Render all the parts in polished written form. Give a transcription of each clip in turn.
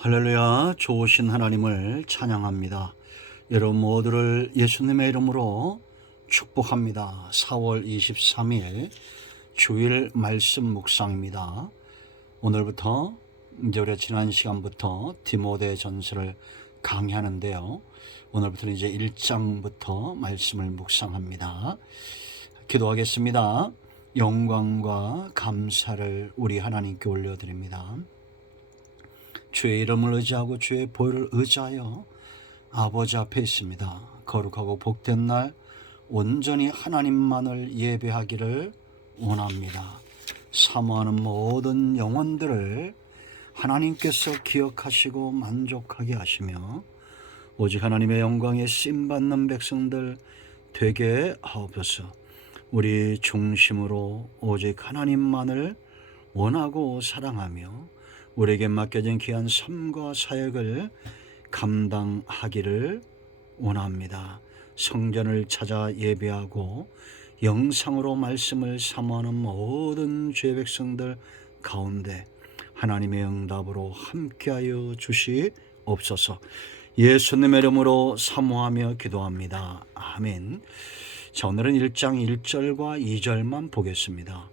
할렐루야. 좋으신 하나님을 찬양합니다. 여러분 모두를 예수님의 이름으로 축복합니다. 4월 23일 주일 말씀 묵상입니다. 오늘부터 이제 우리가 지난 시간부터 디모데 전서를 강의하는데요. 오늘부터는 이제 1장부터 말씀을 묵상합니다. 기도하겠습니다. 영광과 감사를 우리 하나님께 올려드립니다. 주의 이름을 의지하고 주의 보혈을 의지하여 아버지 앞에 있습니다. 거룩하고 복된 날 온전히 하나님만을 예배하기를 원합니다. 사모하는 모든 영혼들을 하나님께서 기억하시고 만족하게 하시며 오직 하나님의 영광에 쓰임받는 백성들 되게 하옵소서. 우리 중심으로 오직 하나님만을 원하고 사랑하며 우리에게 맡겨진 귀한 삶과 사역을 감당하기를 원합니다. 성전을 찾아 예배하고 영상으로 말씀을 사모하는 모든 주의 백성들 가운데 하나님의 응답으로 함께하여 주시옵소서. 예수님의 이름으로 사모하며 기도합니다. 아멘. 자, 오늘은 1장 1절과 2절만 보겠습니다.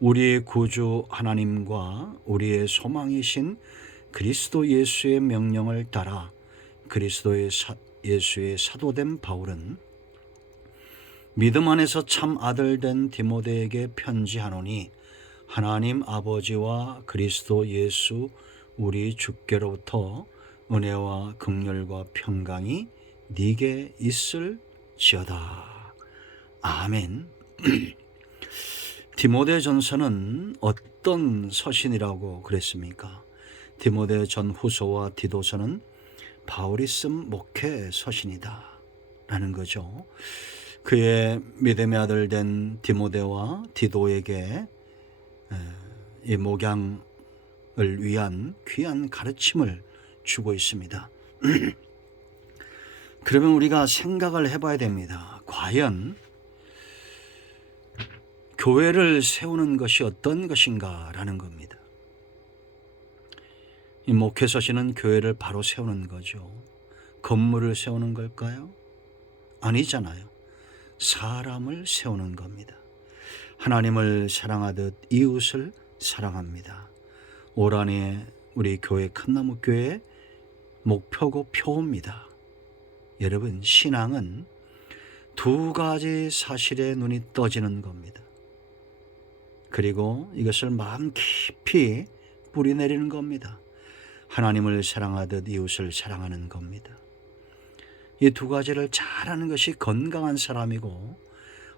우리의 구주 하나님과 우리의 소망이신 그리스도 예수의 명령을 따라 그리스도의 예수의 사도된 바울은 믿음 안에서 참 아들 된 디모데에게 편지하노니 하나님 아버지와 그리스도 예수 우리 주께로부터 은혜와 긍휼과 평강이 네게 있을지어다. 아멘. 디모데 전서는 어떤 서신이라고 그랬습니까? 디모데 전후서와 디도서는 바울이 쓴 목회 서신이다 라는 거죠. 그의 믿음의 아들 된 디모데와 디도에게 이 목양을 위한 귀한 가르침을 주고 있습니다. 그러면 우리가 생각을 해봐야 됩니다. 과연 교회를 세우는 것이 어떤 것인가 라는 겁니다. 이 목회서신은 교회를 바로 세우는 거죠. 건물을 세우는 걸까요? 아니잖아요. 사람을 세우는 겁니다. 하나님을 사랑하듯 이웃을 사랑합니다. 올 한해 우리 교회 큰나무교회의 목표고 표입니다. 여러분, 신앙은 두 가지 사실에 눈이 떠지는 겁니다. 그리고 이것을 마음 깊이 뿌리내리는 겁니다. 하나님을 사랑하듯 이웃을 사랑하는 겁니다. 이 두 가지를 잘하는 것이 건강한 사람이고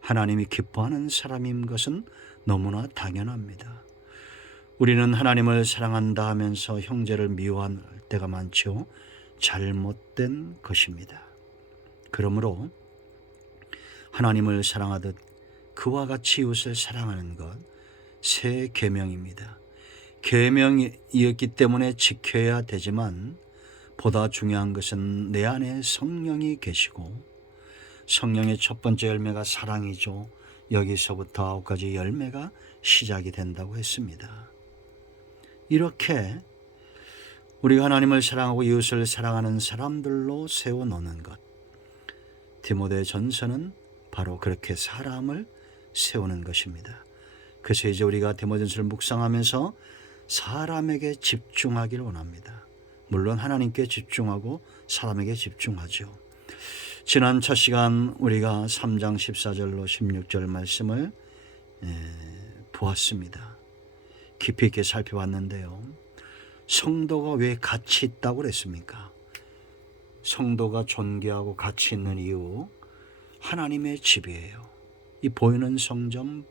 하나님이 기뻐하는 사람인 것은 너무나 당연합니다. 우리는 하나님을 사랑한다 하면서 형제를 미워할 때가 많죠. 잘못된 것입니다. 그러므로 하나님을 사랑하듯 그와 같이 이웃을 사랑하는 것, 새 계명입니다. 계명이었기 때문에 지켜야 되지만 보다 중요한 것은 내 안에 성령이 계시고 성령의 첫 번째 열매가 사랑이죠. 여기서부터 9가지 열매가 시작이 된다고 했습니다. 이렇게 우리가 하나님을 사랑하고 이웃을 사랑하는 사람들로 세워놓는 것, 디모데 전서는 바로 그렇게 사람을 세우는 것입니다. 그래서 이제 우리가 디모데전서를 묵상하면서 사람에게 집중하기를 원합니다. 물론 하나님께 집중하고 사람에게 집중하죠. 지난 첫 시간 우리가 3장 14절로 16절 말씀을 보았습니다. 깊이 있게 살펴봤는데요. 성도가 왜 가치 있다고 그랬습니까? 성도가 존귀하고 가치 있는 이유, 하나님의 집이에요. 이 보이는 성전,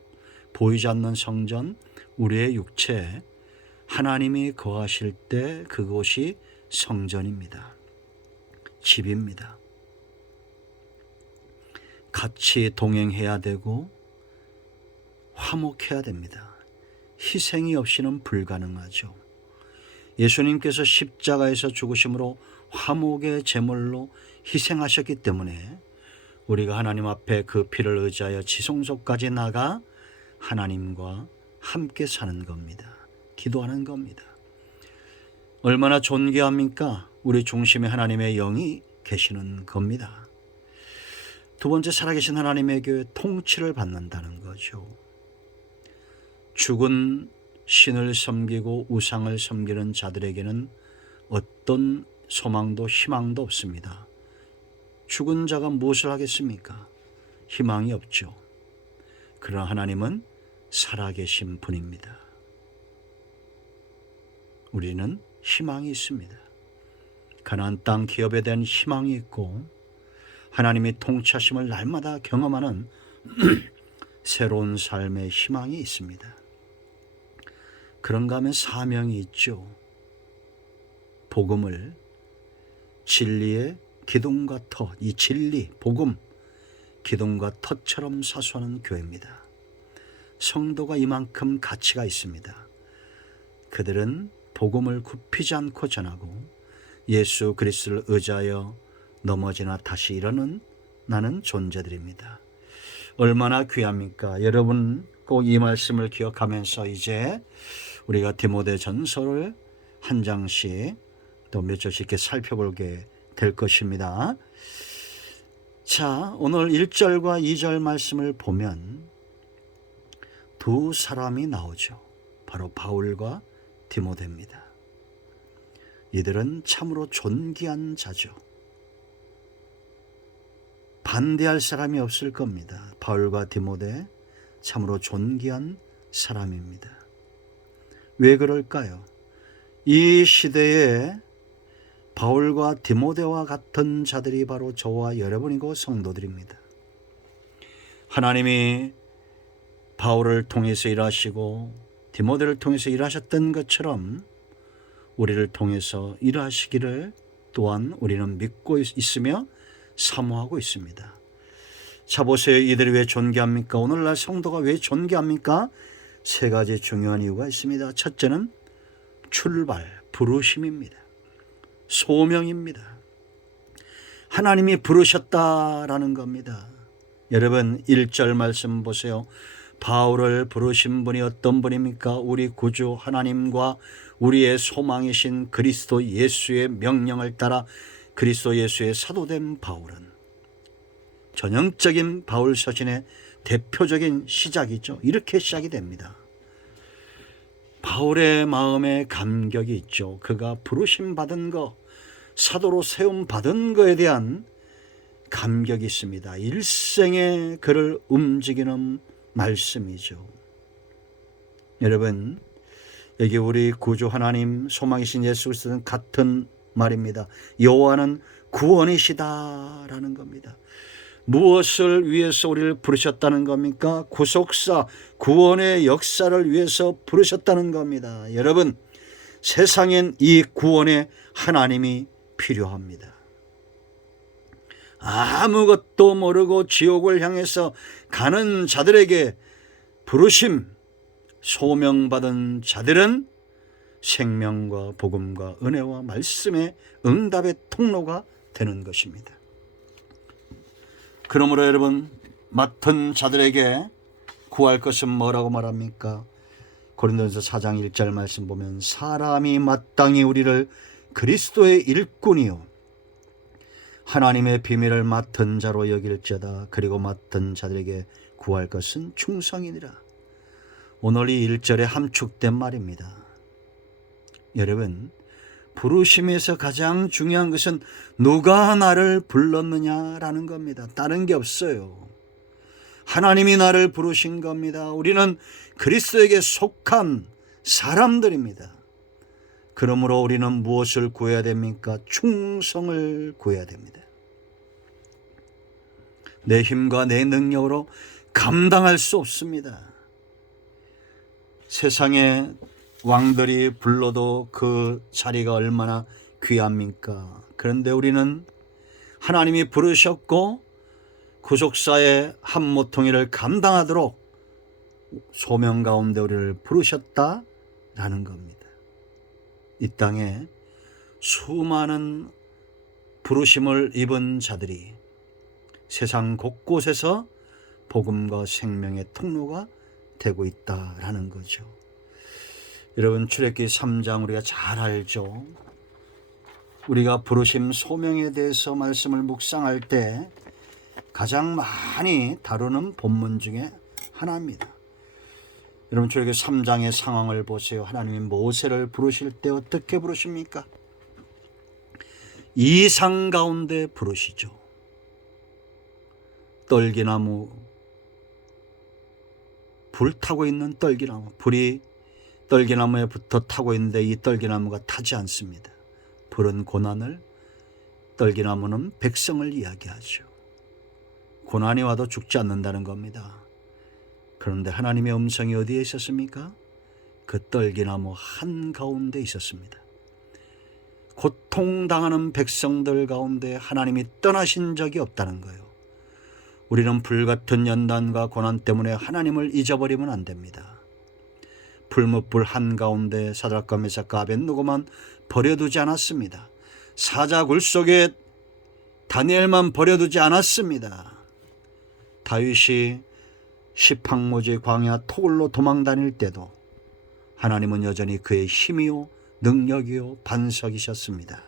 보이지 않는 성전, 우리의 육체, 하나님이 거하실 때 그곳이 성전입니다. 집입니다. 같이 동행해야 되고 화목해야 됩니다. 희생이 없이는 불가능하죠. 예수님께서 십자가에서 죽으심으로 화목의 제물로 희생하셨기 때문에 우리가 하나님 앞에 그 피를 의지하여 지성소까지 나가 하나님과 함께 사는 겁니다. 기도하는 겁니다. 얼마나 존귀합니까? 우리 중심에 하나님의 영이 계시는 겁니다. 두 번째, 살아계신 하나님의 교회 통치를 받는다는 거죠. 죽은 신을 섬기고 우상을 섬기는 자들에게는 어떤 소망도 희망도 없습니다. 죽은 자가 무엇을 하겠습니까? 희망이 없죠. 그러나 하나님은 살아계신 분입니다. 우리는 희망이 있습니다. 가나안 땅 기업에 대한 희망이 있고 하나님의 통치하심을 날마다 경험하는 새로운 삶의 희망이 있습니다. 그런가 하면 사명이 있죠. 복음을 진리의 기둥과 터, 이 진리, 복음, 기둥과 터처럼 사수하는 교회입니다. 성도가 이만큼 가치가 있습니다. 그들은 복음을 굽히지 않고 전하고 예수 그리스도를 의지하여 넘어지나 다시 일어나는 존재들입니다. 얼마나 귀합니까? 여러분 꼭 이 말씀을 기억하면서 이제 우리가 디모데 전서를 한 장씩 또 몇 절씩 이렇게 살펴보게 될 것입니다. 자, 오늘 1절과 2절 말씀을 보면 두 사람이 나오죠. 바로 바울과 디모데입니다. 이들은 참으로 존귀한 자죠. 반대할 사람이 없을 겁니다. 바울과 디모데 참으로 존귀한 사람입니다. 왜 그럴까요? 이 시대에 바울과 디모데와 같은 자들이 바로 저와 여러분이고 성도들입니다. 하나님이 바울을 통해서 일하시고 디모데를 통해서 일하셨던 것처럼 우리를 통해서 일하시기를 또한 우리는 믿고 있으며 사모하고 있습니다. 자, 보세요. 이들이 왜 존귀합니까? 오늘날 성도가 왜 존귀합니까? 세 가지 중요한 이유가 있습니다. 첫째는 출발, 부르심입니다. 소명입니다. 하나님이 부르셨다라는 겁니다. 여러분 1절 말씀 보세요. 바울을 부르신 분이 어떤 분입니까? 우리 구주 하나님과 우리의 소망이신 그리스도 예수의 명령을 따라 그리스도 예수의 사도된 바울은 전형적인 바울 서신의 대표적인 시작이죠. 이렇게 시작이 됩니다. 바울의 마음에 감격이 있죠. 그가 부르심 받은 것, 사도로 세움 받은 것에 대한 감격이 있습니다. 일생에 그를 움직이는 말씀이죠. 여러분, 여기 우리 구주 하나님 소망이신 예수 그리스도는 같은 말입니다. 여호와는 구원이시다라는 겁니다. 무엇을 위해서 우리를 부르셨다는 겁니까? 구속사, 구원의 역사를 위해서 부르셨다는 겁니다. 여러분, 세상엔 이 구원의 하나님이 필요합니다. 아무것도 모르고 지옥을 향해서 가는 자들에게 부르심, 소명받은 자들은 생명과 복음과 은혜와 말씀의 응답의 통로가 되는 것입니다. 그러므로 여러분, 맡은 자들에게 구할 것은 뭐라고 말합니까? 고린도전서 4장 1절 말씀 보면 사람이 마땅히 우리를 그리스도의 일꾼이요 하나님의 비밀을 맡은 자로 여길지어다. 그리고 맡은 자들에게 구할 것은 충성이니라. 오늘 이 1절에 함축된 말입니다. 여러분, 부르심에서 가장 중요한 것은 누가 나를 불렀느냐라는 겁니다. 다른 게 없어요. 하나님이 나를 부르신 겁니다. 우리는 그리스도에게 속한 사람들입니다. 그러므로 우리는 무엇을 구해야 됩니까? 충성을 구해야 됩니다. 내 힘과 내 능력으로 감당할 수 없습니다. 세상에 왕들이 불러도 그 자리가 얼마나 귀합니까? 그런데 우리는 하나님이 부르셨고 구속사의 한 모퉁이를 감당하도록 소명 가운데 우리를 부르셨다라는 겁니다. 이 땅에 수많은 부르심을 입은 자들이 세상 곳곳에서 복음과 생명의 통로가 되고 있다라는 거죠. 여러분, 출애굽기 3장 우리가 잘 알죠. 우리가 부르심 소명에 대해서 말씀을 묵상할 때 가장 많이 다루는 본문 중에 하나입니다. 여러분, 출애굽기 3장의 상황을 보세요. 하나님이 모세를 부르실 때 어떻게 부르십니까? 이상 가운데 부르시죠. 떨기나무, 불 타고 있는 떨기나무, 불이 떨기나무에 붙어 타고 있는데 이 떨기나무가 타지 않습니다. 불은 고난을, 떨기나무는 백성을 이야기하죠. 고난이 와도 죽지 않는다는 겁니다. 그런데 하나님의 음성이 어디에 있었습니까? 그 떨기나무 한가운데 있었습니다. 고통당하는 백성들 가운데 하나님이 떠나신 적이 없다는 거예요. 우리는 불같은 연단과 고난 때문에 하나님을 잊어버리면 안 됩니다. 불못불 한가운데 사드락과 메삭과 아벳느고만 버려두지 않았습니다. 사자굴 속에 다니엘만 버려두지 않았습니다. 다윗이 시팡모지 광야 토굴로 도망다닐 때도 하나님은 여전히 그의 힘이요 능력이요 반석이셨습니다.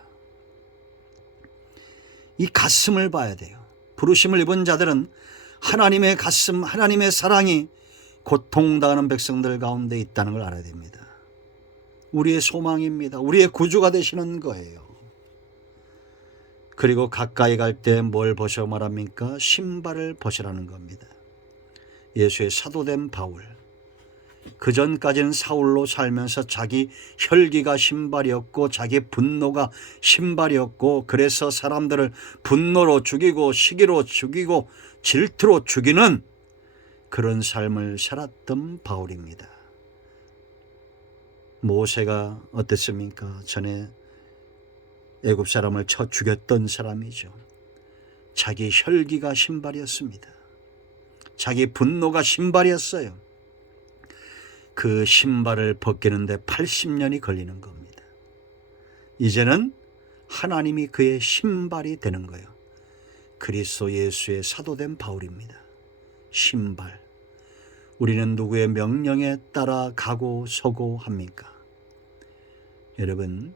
이 가슴을 봐야 돼요. 부르심을 입은 자들은 하나님의 가슴, 하나님의 사랑이 고통당하는 백성들 가운데 있다는 걸 알아야 됩니다. 우리의 소망입니다. 우리의 구주가 되시는 거예요. 그리고 가까이 갈 때 뭘 벗어 말합니까? 신발을 벗으라는 겁니다. 예수의 사도된 바울, 그전까지는 사울로 살면서 자기 혈기가 신발이었고 자기 분노가 신발이었고, 그래서 사람들을 분노로 죽이고 시기로 죽이고 질투로 죽이는 그런 삶을 살았던 바울입니다. 모세가 어땠습니까? 전에 애굽 사람을 쳐 죽였던 사람이죠. 자기 혈기가 신발이었습니다. 자기 분노가 신발이었어요. 그 신발을 벗기는데 80년이 걸리는 겁니다. 이제는 하나님이 그의 신발이 되는 거예요. 그리스도 예수의 사도된 바울입니다. 신발. 우리는 누구의 명령에 따라 가고 서고 합니까? 여러분,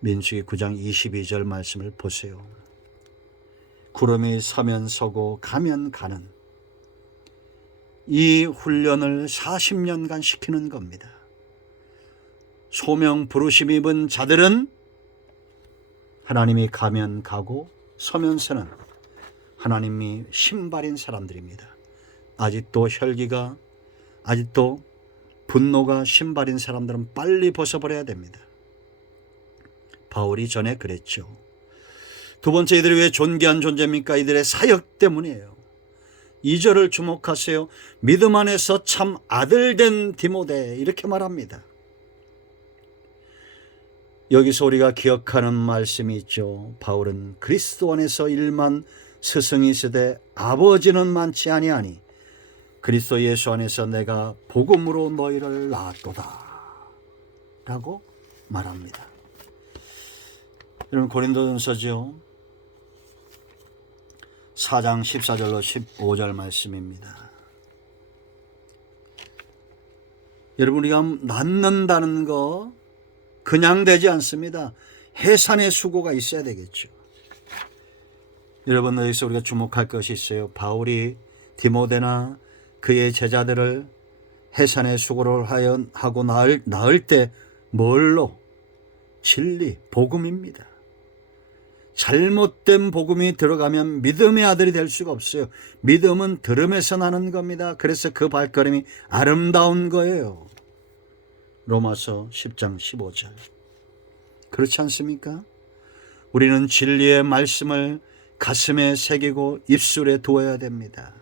민수기 9장 22절 말씀을 보세요. 구름이 서면 서고 가면 가는 이 훈련을 40년간 시키는 겁니다. 소명 부르심 입은 자들은 하나님이 가면 가고 서면 서는 하나님이 신발인 사람들입니다. 아직도 혈기가, 아직도 분노가 신발인 사람들은 빨리 벗어버려야 됩니다. 바울이 전에 그랬죠. 두 번째, 이들이 왜 존귀한 존재입니까? 이들의 사역 때문이에요. 2절을 주목하세요. 믿음 안에서 참 아들된 디모데, 이렇게 말합니다. 여기서 우리가 기억하는 말씀이 있죠. 바울은 그리스도 안에서 일만 스승이 있으되 아버지는 많지 아니하니 그리스도 예수 안에서 내가 복음으로 너희를 낳았도다 라고 말합니다. 여러분, 고린도전서죠. 4장 14절로 15절 말씀입니다. 여러분, 우리가 낳는다는 거 그냥 되지 않습니다. 해산의 수고가 있어야 되겠죠. 여러분, 여기서 우리가 주목할 것이 있어요. 바울이 디모데나 그의 제자들을 해산의 수고를 하고 낳을 때 뭘로? 진리, 복음입니다. 잘못된 복음이 들어가면 믿음의 아들이 될 수가 없어요. 믿음은 들음에서 나는 겁니다. 그래서 그 발걸음이 아름다운 거예요. 로마서 10장 15절. 그렇지 않습니까? 우리는 진리의 말씀을 가슴에 새기고 입술에 두어야 됩니다.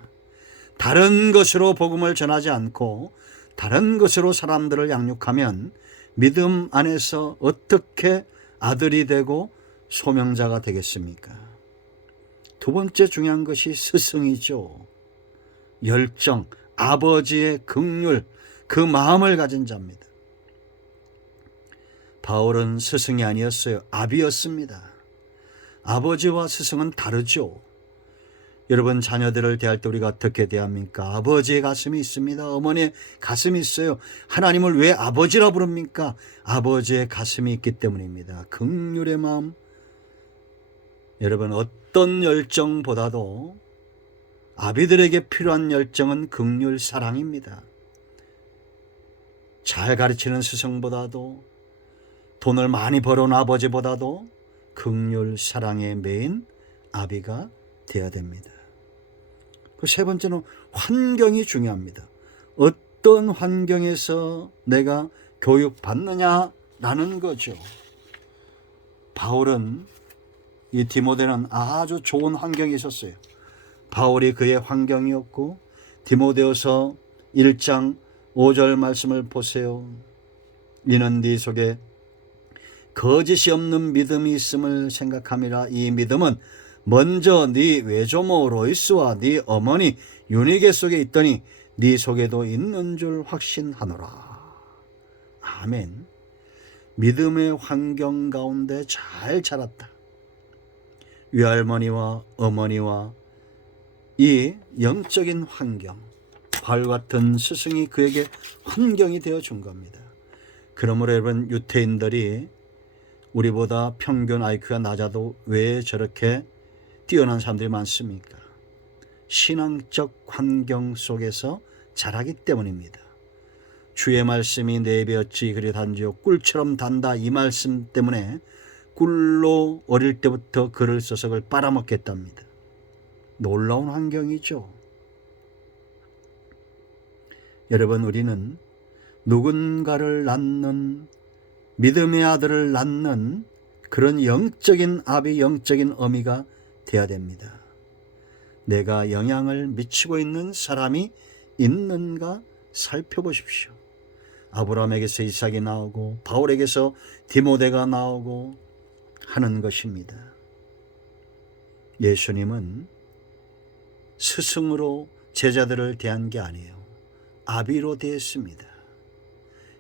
다른 것으로 복음을 전하지 않고 다른 것으로 사람들을 양육하면 믿음 안에서 어떻게 아들이 되고 소명자가 되겠습니까? 두 번째 중요한 것이 스승이죠. 열정, 아버지의 긍휼, 그 마음을 가진 자입니다. 바울은 스승이 아니었어요. 아비였습니다. 아버지와 스승은 다르죠. 여러분, 자녀들을 대할 때 우리가 어떻게 대합니까? 아버지의 가슴이 있습니다. 어머니의 가슴이 있어요. 하나님을 왜 아버지라 부릅니까? 아버지의 가슴이 있기 때문입니다. 긍휼의 마음. 여러분, 어떤 열정보다도 아비들에게 필요한 열정은 긍휼 사랑입니다. 잘 가르치는 스승보다도, 돈을 많이 벌어온 아버지보다도 긍휼 사랑의 메인 아비가 되어야 됩니다. 그 세 번째는 환경이 중요합니다. 어떤 환경에서 내가 교육받느냐라는 거죠. 바울은, 이 디모데는 아주 좋은 환경이 있었어요. 바울이 그의 환경이었고, 디모데후서 1장 5절 말씀을 보세요. 이는 네 속에 거짓이 없는 믿음이 있음을 생각함이라. 이 믿음은 먼저 네 외조모 로이스와 네 어머니 유니게 속에 있더니 네 속에도 있는 줄 확신하노라. 아멘. 믿음의 환경 가운데 잘 자랐다. 외할머니와 어머니와 이 영적인 환경, 바울 같은 스승이 그에게 환경이 되어준 겁니다. 그러므로 여러분, 유태인들이 우리보다 평균 IQ가 낮아도 왜 저렇게 뛰어난 사람들이 많습니까? 신앙적 환경 속에서 자라기 때문입니다. 주의 말씀이 내 배었지 그리 단지요 꿀처럼 단다, 이 말씀 때문에 꿀로 어릴 때부터 글을 써서 그걸 빨아먹겠답니다. 놀라운 환경이죠. 여러분, 우리는 누군가를 낳는, 믿음의 아들을 낳는 그런 영적인 아비, 영적인 어미가 되어야 됩니다. 내가 영향을 미치고 있는 사람이 있는가 살펴보십시오. 아브라함에게서 이삭이 나오고 바울에게서 디모데가 나오고 하는 것입니다. 예수님은 스승으로 제자들을 대한 게 아니에요. 아비로 대했습니다.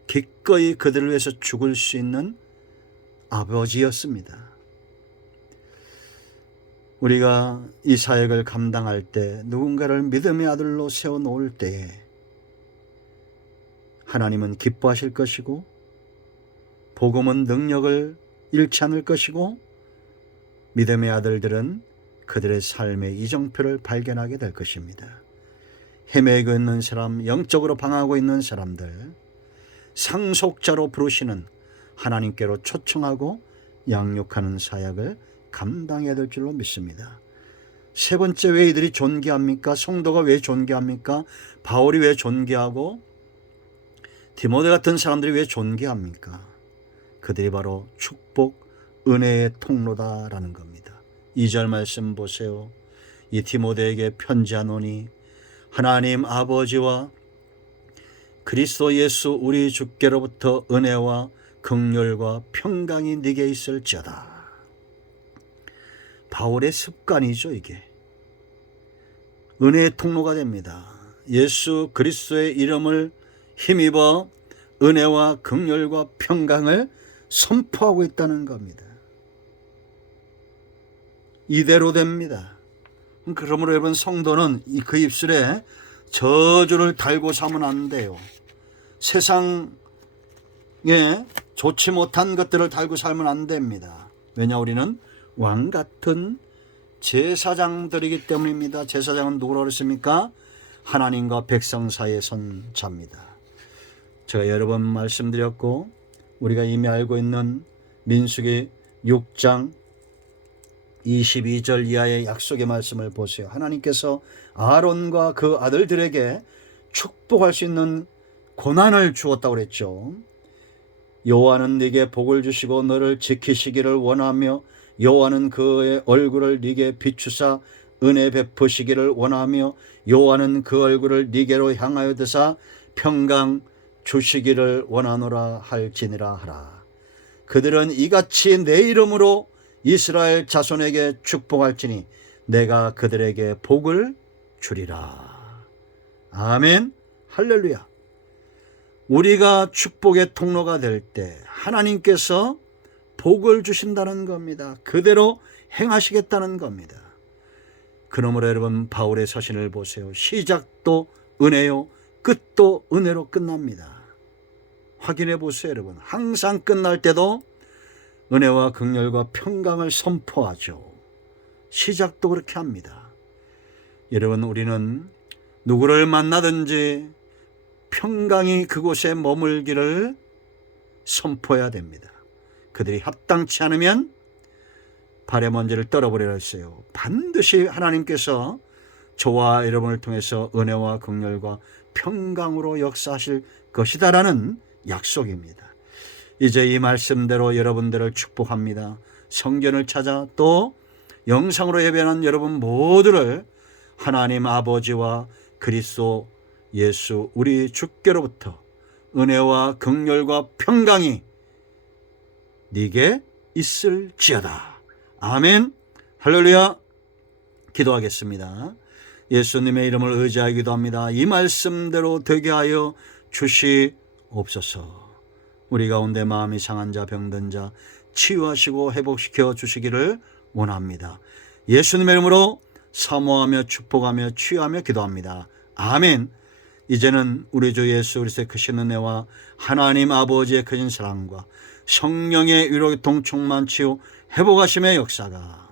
기꺼이 그들을 위해서 죽을 수 있는 아버지였습니다. 우리가 이 사역을 감당할 때, 누군가를 믿음의 아들로 세워놓을 때에 하나님은 기뻐하실 것이고, 복음은 능력을 잃지 않을 것이고, 믿음의 아들들은 그들의 삶의 이정표를 발견하게 될 것입니다. 헤매고 있는 사람, 영적으로 방황하고 있는 사람들, 상속자로 부르시는 하나님께로 초청하고 양육하는 사역을 감당해야 될 줄로 믿습니다. 세 번째, 왜 이들이 존귀합니까? 성도가 왜 존귀합니까? 바울이 왜 존귀하고 디모데 같은 사람들이 왜 존귀합니까? 그들이 바로 축복, 은혜의 통로다라는 겁니다. 2절 말씀 보세요. 이 디모데에게 편지하노니 하나님 아버지와 그리스도 예수 우리 주께로부터 은혜와 긍휼과 평강이 네게 있을지어다. 바울의 습관이죠, 이게. 은혜의 통로가 됩니다. 예수 그리스도의 이름을 힘입어 은혜와 긍휼과 평강을 선포하고 있다는 겁니다. 이대로 됩니다. 그러므로 여러분, 성도는 그 입술에 저주를 달고 사면 안 돼요. 세상에 좋지 못한 것들을 달고 살면 안 됩니다. 왜냐, 우리는 왕 같은 제사장들이기 때문입니다. 제사장은 누구라고 그랬습니까? 하나님과 백성 사이에 선 자입니다. 제가 여러 번 말씀드렸고, 우리가 이미 알고 있는 민수기 6장 22절 이하의 약속의 말씀을 보세요. 하나님께서 아론과 그 아들들에게 축복할 수 있는 고난을 주었다고 그랬죠. 여호와는 네게 복을 주시고 너를 지키시기를 원하며 여호와는 그의 얼굴을 네게 비추사 은혜 베푸시기를 원하며 여호와는 그 얼굴을 네게로 향하여 드사 평강 주시기를 원하노라 할지니라 하라. 그들은 이같이 내 이름으로 이스라엘 자손에게 축복할지니 내가 그들에게 복을 주리라. 아멘. 할렐루야. 우리가 축복의 통로가 될 때 하나님께서 복을 주신다는 겁니다. 그대로 행하시겠다는 겁니다. 그러므로 여러분 바울의 서신을 보세요. 시작도 은혜요 끝도 은혜로 끝납니다. 확인해 보세요. 여러분 항상 끝날 때도 은혜와 긍휼과 평강을 선포하죠. 시작도 그렇게 합니다. 여러분 우리는 누구를 만나든지 평강이 그곳에 머물기를 선포해야 됩니다. 그들이 합당치 않으면 발의 먼지를 떨어버리라 했어요. 반드시 하나님께서 저와 여러분을 통해서 은혜와 긍휼과 평강으로 역사하실 것이다라는 약속입니다. 이제 이 말씀대로 여러분들을 축복합니다. 성전을 찾아 또 영상으로 예배하는 여러분 모두를 하나님 아버지와 그리스도 예수 우리 주께로부터 은혜와 긍휼과 평강이 네게 있을지어다. 아멘. 할렐루야. 기도하겠습니다. 예수님의 이름을 의지하기도 합니다. 이 말씀대로 되게 하여 주시옵소서. 우리 가운데 마음이 상한 자 병든 자 치유하시고 회복시켜 주시기를 원합니다. 예수님의 이름으로 사모하며 축복하며 치유하며 기도합니다. 아멘. 이제는 우리 주 예수 그리스도의 크신 은혜와 하나님 아버지의 크신 사랑과 성령의 위로교통 충만 치유 회복하심의 역사가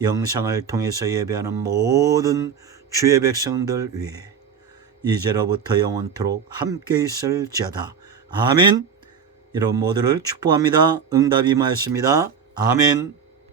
영상을 통해서 예배하는 모든 주의 백성들 위해 이제로부터 영원토록 함께 있을지어다. 아멘. 여러분 모두를 축복합니다. 응답이 임하였습니다. 아멘.